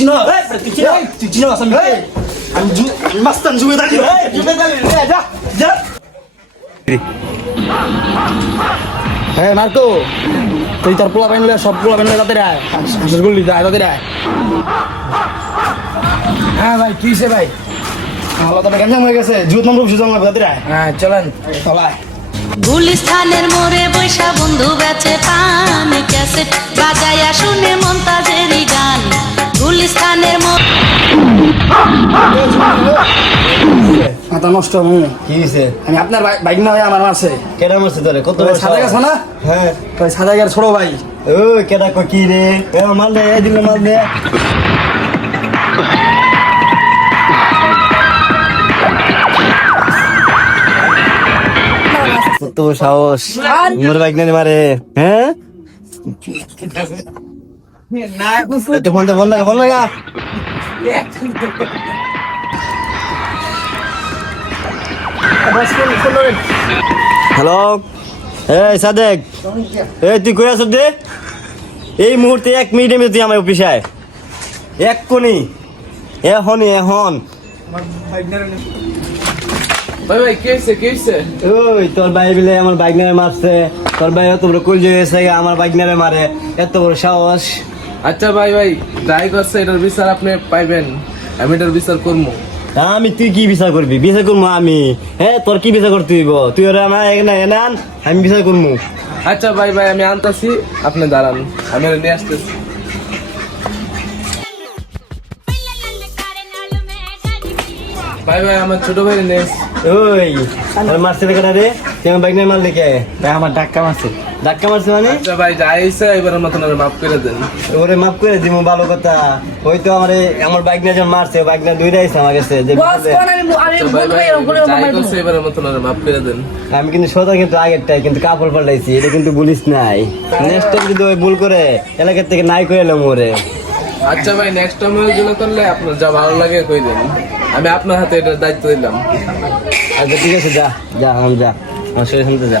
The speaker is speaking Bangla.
চিনো তুই চিনো আমি মাস্তান জুবেদারি যা যা হ্যাঁ মার্কো তুই তোর পোলা পাইন সব পোলা পাইন তাদের আয় হাঁসের গুলি যায় তাদের আয়। হ্যাঁ ভাই কি হয়েছে ভাই? আল্লাহ তো গ্যাঞ্জাম হয়ে গেছে জুত নম্বর সুযোগ তাদের আয়। হ্যাঁ চলেন চলায়। গুলিস্তানের মোড়ে বৈশা বন্ধু বেচে পান ক্যাসেট বাজায়া শুনে মমতাজেরই গান। গুলিস্তানের মাথা নষ্ট কি হয়েছে? আমি আপনার বাইক না ভাই আমার মারছে। কেডা মারছে তোরে? কত সাদা গেছে না? হ্যাঁ ওই সাদা গের ছোট ভাই। ও কেডা কি রে? মাল দে দিল মাল দে। কত সাহস মোর বাইক না মারে? হ্যাঁ ফোন লাগা হ্যালো এই সাদেক এই তুই কই আছ দে? এই মুহূর্তে 1 মিনিটের মধ্যে তুই আমার অফিসে আয় এক্ষুনি এখন ভাই কি হয়েছে? ওই তোর ভাই বিলে আমার বাইকনারে মারছে। তোর ভাই এত বড় কুলজে গেছে আমার বাইকনারে মারে, এত বড় সাহস। আচ্ছা ভাই যাই করছে এটার বিচার আপনি পাইবেন, আমি এটার বিচার করবো। তুই কি বিচার করবি? বিচার করবো আমি? হ্যাঁ তোর কি বিচার করতে হইব? তুই ওরা না এনে আন, আমি বিচার করবো। আচ্ছা ভাই আমি আনতাছি, আপনি দাঁড়ান, আমি ওরা নিয়ে আসতেছি। ভাই আমার ছোট ভাই নেই। ওই তোর মারছে কেটা রে? তুই আমার বাইকনারে মার দেখে আমার ধাক্কা মারছে। ধাক্কা মারছে মানে? আচ্ছা ভাই যাইছে এবার মতন মাফ করে দেন। ওরে মাফ করে দিব, ভালো কথা। ওই তো আমার বাইক নিয়ে যখন মারছে, বাইক নিয়ে দুইটা আইছে আমার কাছে যে যাই করছে এবার মতন মাফ করে দেন। আমি কিন্তু সোজা কিন্তু আগেরটাই কিন্তু কাপড় পাল্টাইছি, এটা কিন্তু বলিস নাই। নেক্সট টাইম যদি ওই ভুল করে এলাকার থেকে নাই করে এলাম ওরে। আচ্ছা ভাই নেক্সট টাইম ওইগুলো করলে আপনার যা ভালো লাগে কই দেন, আমি আপনার হাতে এটার দায়িত্ব দিলাম। আচ্ছা ঠিক আছে, যা যা আমার শরীর শুনতে যা।